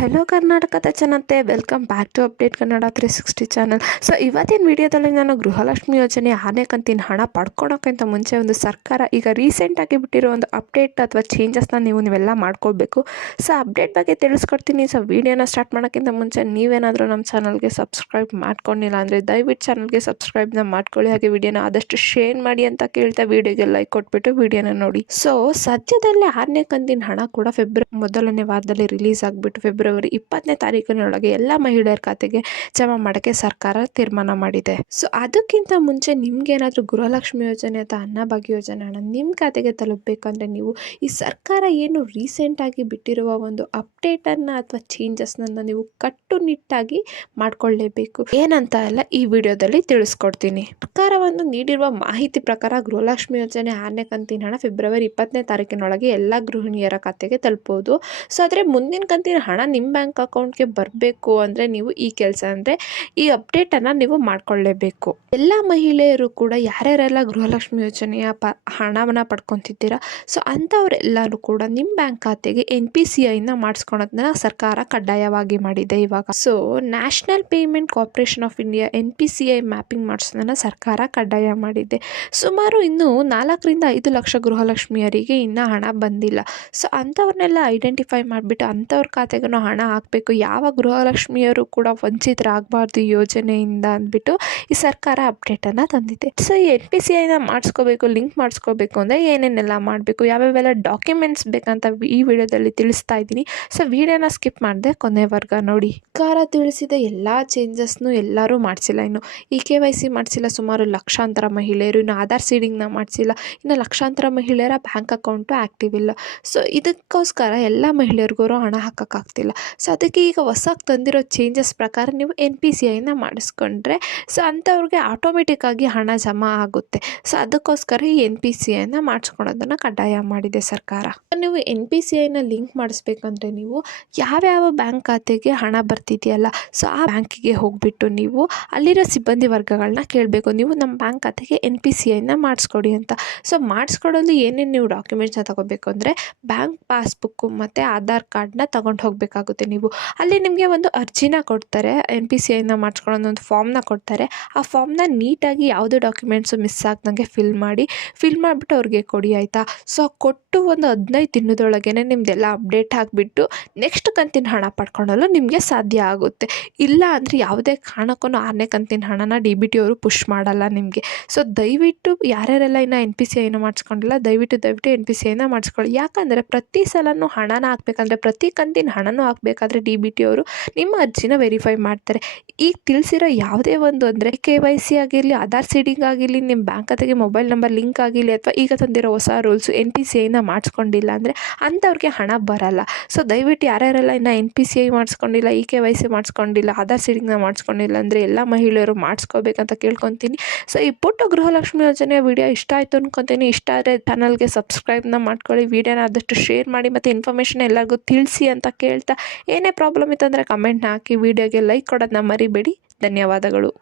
Hello ಕರ್ನಾಟಕದ ಜನತೆ, welcome back to update Kannada 360 channel. So ಇವತ್ತಿನ ವಿಡಿಯೋದಲ್ಲಿ ನಾನು ಗೃಹಲಕ್ಷ್ಮಿ ಯೋಜನೆ 6ನೇ ಕಂತಿನ ಹಣ ಪಡ್ಕೊಳೋಕ್ಕಿಂತ ಮುಂಚೆ ಒಂದು ಸರ್ಕಾರ ಈಗ ರೀಸೆಂಟಾಗಿ ಬಿಟ್ಟಿರೋ ಒಂದು ಅಪ್ಡೇಟ್ ಅಥವಾ ಚೇಂಜಸ್ನ ನೀವೆಲ್ಲ ಮಾಡ್ಕೋಬೇಕು. ಸೊ ಅಪ್ಡೇಟ್ ಬಗ್ಗೆ ತಿಳಿಸ್ಕೊಡ್ತೀನಿ. ಸೊ ವಿಡಿಯೋನ ಸ್ಟಾರ್ಟ್ ಮಾಡೋಕ್ಕಿಂತ ಮುಂಚೆ ನೀವೇನಾದರೂ ನಮ್ಮ ಚಾನಲ್ಗೆ ಸಬ್ಸ್ಕ್ರೈಬ್ ಮಾಡ್ಕೊಂಡಿಲ್ಲ ಅಂದರೆ ದಯವಿಟ್ಟು ಚಾನಲ್ಗೆ ಸಬ್ಸ್ಕ್ರೈಬ್ನ ಮಾಡ್ಕೊಳ್ಳಿ. ಹಾಗೆ ವಿಡಿಯೋನ ಆದಷ್ಟು ಶೇರ್ ಮಾಡಿ ಅಂತ ಕೇಳ್ತಾ ವಿಡಿಯೋಗೆ ಲೈಕ್ ಕೊಟ್ಬಿಟ್ಟು ವಿಡಿಯೋನ ನೋಡಿ. ಸೊ ಸದ್ಯದಲ್ಲೇ 6ನೇ ಕಂತಿನ ಹಣ ಕೂಡ ಫೆಬ್ರವರಿ ಮೊದಲನೇ ವಾರದಲ್ಲಿ ರಿಲೀಸ್ ಆಗಿಬಿಟ್ಟು ಫೆಬ್ರವರಿ 20ನೇ ತಾರೀಕಿನೊಳಗೆ ಎಲ್ಲ ಮಹಿಳೆಯರ ಖಾತೆಗೆ ಜಮಾ ಮಾಡೋಕ್ಕೆ ಸರ್ಕಾರ ತೀರ್ಮಾನ ಮಾಡಿದೆ. ಸೊ ಅದಕ್ಕಿಂತ ಮುಂಚೆ ನಿಮ್ಗೇನಾದರೂ ಗೃಹಲಕ್ಷ್ಮಿ ಯೋಜನೆ ಅಥವಾ ಅನ್ನಭಾಗ್ಯ ಯೋಜನೆ ಹಣ ನಿಮ್ಮ ಖಾತೆಗೆ ತಲುಪಬೇಕಂದ್ರೆ ನೀವು ಈ ಸರ್ಕಾರ ಏನು ರೀಸೆಂಟಾಗಿ ಬಿಟ್ಟಿರುವ ಒಂದು ಅಪ್ಡೇಟನ್ನು ಅಥವಾ ಚೇಂಜಸ್ನ ನೀವು ಕಟ್ಟುನಿಟ್ಟಾಗಿ ಮಾಡ್ಕೊಳ್ಳೇಬೇಕು. ಏನಂತ ಎಲ್ಲ ಈ ವಿಡಿಯೋದಲ್ಲಿ ತಿಳಿಸ್ಕೊಡ್ತೀನಿ. ಸರ್ಕಾರ ಒಂದು ನೀಡಿರುವ ಮಾಹಿತಿ ಪ್ರಕಾರ ಗೃಹಲಕ್ಷ್ಮಿ ಯೋಜನೆ 6ನೇ ಕಂತಿನ ಹಣ ಫೆಬ್ರವರಿ 20ನೇ ತಾರೀಕಿನೊಳಗೆ ಎಲ್ಲ ಗೃಹಿಣಿಯರ ಖಾತೆಗೆ ತಲುಪಬಹುದು. ಸೊ ಆದರೆ ಮುಂದಿನ ಕಂತಿನ ಹಣ ನಿಮ್ಮ ಬ್ಯಾಂಕ್ ಅಕೌಂಟ್ಗೆ ಬರಬೇಕು ಅಂದರೆ ನೀವು ಈ ಕೆಲಸ ಅಂದರೆ ಈ ಅಪ್ಡೇಟನ್ನು ನೀವು ಮಾಡ್ಕೊಳ್ಳೇಬೇಕು. ಎಲ್ಲ ಮಹಿಳೆಯರು ಕೂಡ ಯಾರ್ಯಾರೆಲ್ಲ ಗೃಹಲಕ್ಷ್ಮಿ ಯೋಜನೆಯ ಹಣವನ್ನು ಪಡ್ಕೊತಿದ್ದೀರಾ, ಸೊ ಅಂಥವರೆಲ್ಲರೂ ಕೂಡ ನಿಮ್ಮ ಬ್ಯಾಂಕ್ ಖಾತೆಗೆ NPCIನ ಮಾಡಿಸ್ಕೊಳೋದನ್ನ ಸರ್ಕಾರ ಕಡ್ಡಾಯವಾಗಿ ಮಾಡಿದೆ ಇವಾಗ. So national payment corporation of India NPCI mapping ಮಾಡಿಸೋದನ್ನು ಸರ್ಕಾರ ಕಡ್ಡಾಯ ಮಾಡಿದೆ. ಸುಮಾರು ಇನ್ನೂ 4ರಿಂದ 5 ಲಕ್ಷ ಗೃಹಲಕ್ಷ್ಮಿಯರಿಗೆ ಇನ್ನೂ ಹಣ ಬಂದಿಲ್ಲ. ಸೊ ಅಂಥವ್ರನ್ನೆಲ್ಲ ಐಡೆಂಟಿಫೈ ಮಾಡಿಬಿಟ್ಟು ಅಂಥವ್ರ ಖಾತೆಗೂ ಹಣ ಹಾಕಬೇಕು. ಯಾವ ಗೃಹಲಕ್ಷ್ಮಿಯರು ಕೂಡ ವಂಚಿತರಾಗಬಾರ್ದು ಈ ಯೋಜನೆಯಿಂದ ಅಂದ್ಬಿಟ್ಟು ಈ ಸರ್ಕಾರ ಅಪ್ಡೇಟನ್ನು ತಂದಿದೆ. ಸೊ ಈ NPCIನ ಮಾಡಿಸ್ಕೋಬೇಕು, ಲಿಂಕ್ ಮಾಡಿಸ್ಕೋಬೇಕು ಅಂದರೆ ಏನೇನೆಲ್ಲ ಮಾಡಬೇಕು, ಯಾವ್ಯಾವೆಲ್ಲ ಡಾಕ್ಯುಮೆಂಟ್ಸ್ ಬೇಕಂತ ಈ ವಿಡಿಯೋದಲ್ಲಿ ತಿಳಿಸ್ತಾ ಇದ್ದೀನಿ. ಸೊ ವಿಡಿಯೋನ ಸ್ಕಿಪ್ ಮಾಡದೆ ಕೊನೆವರೆಗೂ ನೋಡಿ. ಸರ್ಕಾರ ತಿಳಿಸಿದ ಎಲ್ಲ ಚೇಂಜಸ್ನು ಎಲ್ಲರೂ ಮಾಡಿಸಿಲ್ಲ. ಇನ್ನು KYC ಮಾಡಿಸಿಲ್ಲ ಸುಮಾರು ಲಕ್ಷಾಂತರ ಮಹಿಳೆಯರು, ಇನ್ನು ಆಧಾರ್ ಸೀಡಿಂಗ್ನ ಮಾಡಿಸಿಲ್ಲ, ಇನ್ನು ಲಕ್ಷಾಂತರ ಮಹಿಳೆಯರ ಬ್ಯಾಂಕ್ ಅಕೌಂಟು ಆ್ಯಕ್ಟಿವ್ ಇಲ್ಲ. ಸೊ ಇದಕ್ಕೋಸ್ಕರ ಎಲ್ಲ ಮಹಿಳೆಯರಿಗೂ ಹಣ ಹಾಕೋಕ್ಕಾಗ್ತಿಲ್ಲ. ಸೊ ಅದಕ್ಕೆ ಈಗ ಹೊಸದಾಗಿ ತಂದಿರೋ ಚೇಂಜಸ್ ಪ್ರಕಾರ ನೀವು NPCIನ ಮಾಡಿಸ್ಕೊಂಡ್ರೆ ಸೊ ಅಂಥವ್ರಿಗೆ ಆಟೋಮೆಟಿಕ್ಕಾಗಿ ಹಣ ಜಮಾ ಆಗುತ್ತೆ. ಸೊ ಅದಕ್ಕೋಸ್ಕರ ಈ NPCIನ ಮಾಡಿಸ್ಕೊಳೋದನ್ನು ಕಡ್ಡಾಯ ಮಾಡಿದೆ ಸರ್ಕಾರ. ನೀವು NPCIನ ಲಿಂಕ್ ಮಾಡಿಸ್ಬೇಕಂದ್ರೆ ನೀವು ಯಾವ್ಯಾವ ಬ್ಯಾಂಕ್ ಖಾತೆಗೆ ಹಣ ಬರ್ತಿದೆಯಲ್ಲ ಸೊ ಆ ಬ್ಯಾಂಕಿಗೆ ಹೋಗಿಬಿಟ್ಟು ನೀವು ಅಲ್ಲಿರೋ ಸಿಬ್ಬಂದಿ ವರ್ಗಗಳನ್ನ ಕೇಳಬೇಕು, ನೀವು ನಮ್ಮ ಬ್ಯಾಂಕ್ ಖಾತೆಗೆ NPCIನ ಮಾಡಿಸ್ಕೊಡಿ ಅಂತ. ಸೊ ಮಾಡಿಸ್ಕೊಡೋದು ಏನೇನು ನೀವು ಡಾಕ್ಯುಮೆಂಟ್ಸ್ನ ತಗೋಬೇಕು ಅಂದರೆ ಬ್ಯಾಂಕ್ ಪಾಸ್ಬುಕ್ಕು ಮತ್ತು ಆಧಾರ್ ಕಾರ್ಡ್ನ ತಗೊಂಡು ಹೋಗಬೇಕಾಗುತ್ತೆ. ನೀವು ಅಲ್ಲಿ ನಿಮಗೆ ಒಂದು ಅರ್ಜಿನ ಕೊಡ್ತಾರೆ, NPCIನ ಮಾಡಿಸ್ಕೊಳ್ಳೋ ಒಂದು ಫಾರ್ಮ್ನ ಕೊಡ್ತಾರೆ. ಆ ಫಾರ್ಮ್ನ ನೀಟಾಗಿ ಯಾವುದೇ ಡಾಕ್ಯುಮೆಂಟ್ಸು ಮಿಸ್ ಆಗ್ದಂಗೆ ಫಿಲ್ ಮಾಡಿಬಿಟ್ಟು ಅವ್ರಿಗೆ ಕೊಡಿ, ಆಯಿತಾ. ಸೊ ಕೊಟ್ಟು ಒಂದು 15 ದಿನದೊಳಗೇ ನಿಮ್ಮದೆಲ್ಲ ಅಪ್ಡೇಟ್ ಆಗಿಬಿಟ್ಟು ನೆಕ್ಸ್ಟ್ ಕಂತಿನ ಹಣ ಪಡ್ಕೊಳ್ಳಲು ನಿಮಗೆ ಸಾಧ್ಯ ಆಗುತ್ತೆ. ಇಲ್ಲ ಅಂದರೆ ಯಾವುದೇ ಕಾರಣಕ್ಕೂ 6ನೇ ಕಂತಿನ ಹಣನ DBT ಅವರು ಪುಷ್ ಮಾಡಲ್ಲ ನಿಮಗೆ. ಸೊ ದಯವಿಟ್ಟು ಯಾರ್ಯಾರೆಲ್ಲ ಇನ್ನು NPCIನ ಮಾಡಿಸ್ಕೊಂಡಿಲ್ಲ ದಯವಿಟ್ಟು NPCIನ ಮಾಡಿಸ್ಕೊಳ್ಳಿ. ಯಾಕಂದರೆ ಪ್ರತಿ ಸಲನೂ ಹಣನ ಹಾಕಬೇಕಂದ್ರೆ ಪ್ರತಿ ಕಂತಿನ ಹಣನೂ ಹಾಕಬೇಕಾದ್ರೆ DBT ಅವರು ನಿಮ್ಮ ಅರ್ಜಿನ ವೆರಿಫೈ ಮಾಡ್ತಾರೆ. ಈಗ ತಿಳಿಸಿರೋ ಯಾವುದೇ ಒಂದು ಅಂದರೆ KYC ಆಗಿರಲಿ, ಆಧಾರ್ ಸೀಡಿಂಗ್ ಆಗಿರಲಿ, ನಿಮ್ಮ ಬ್ಯಾಂಕ್ ಖಾತೆಗೆ ಮೊಬೈಲ್ ನಂಬರ್ ಲಿಂಕ್ ಆಗಿರಲಿ ಅಥವಾ ಈಗ ತಂದಿರೋ ಹೊಸ ರೂಲ್ಸು NPCIನ ಮಾಡಿಸ್ಕೊಂಡಿಲ್ಲ ಅಂದರೆ ಅಂಥವ್ರಿಗೆ ಹಣ ಬರಲ್ಲ. ಸೊ ದಯವಿಟ್ಟು ಯಾರ್ಯಾರೆಲ್ಲ ಇನ್ನು NPCI ಮಾಡಿಸ್ಕೊಂಡಿಲ್ಲ, KYC ಮಾಡಿಸ್ಕೊಂಡಿಲ್ಲ, ಆಧಾರ್ ಸೀಡಿಂಗ್ನ ಮಾಡಿಸ್ಕೊಂಡಿಲ್ಲ ಅಂದರೆ ಎಲ್ಲ ಮಹಿಳೆಯರು ಮಾಡಿಸ್ಕೋಬೇಕಂತ ಕೇಳ್ಕೊತೀನಿ. ಸೊ ಈ ಪುಟ್ಟ ಗೃಹಲಕ್ಷ್ಮಿ ಯೋಜನೆಯ ವಿಡಿಯೋ ಇಷ್ಟ ಆಯಿತು ಅನ್ಕೊತೀನಿ. ಇಷ್ಟ ಆದರೆ ಚಾನಲ್ಗೆ ಸಬ್ಸ್ಕ್ರೈಬ್ನ ಮಾಡ್ಕೊಳ್ಳಿ, ವಿಡಿಯೋನ ಆದಷ್ಟು ಶೇರ್ ಮಾಡಿ ಮತ್ತು ಇನ್ಫಾರ್ಮೇಷನ್ ಎಲ್ಲರಿಗೂ ತಿಳಿಸಿ ಅಂತ ಕೇಳ್ತಾ, ಏನೇ ಪ್ರಾಬ್ಲಮ್ ಇತ್ತಂದರೆ ಕಮೆಂಟ್ನ ಹಾಕಿ, ವಿಡಿಯೋಗೆ ಲೈಕ್ ಕೊಡೋದನ್ನ ಮರಿಬೇಡಿ. ಧನ್ಯವಾದಗಳು.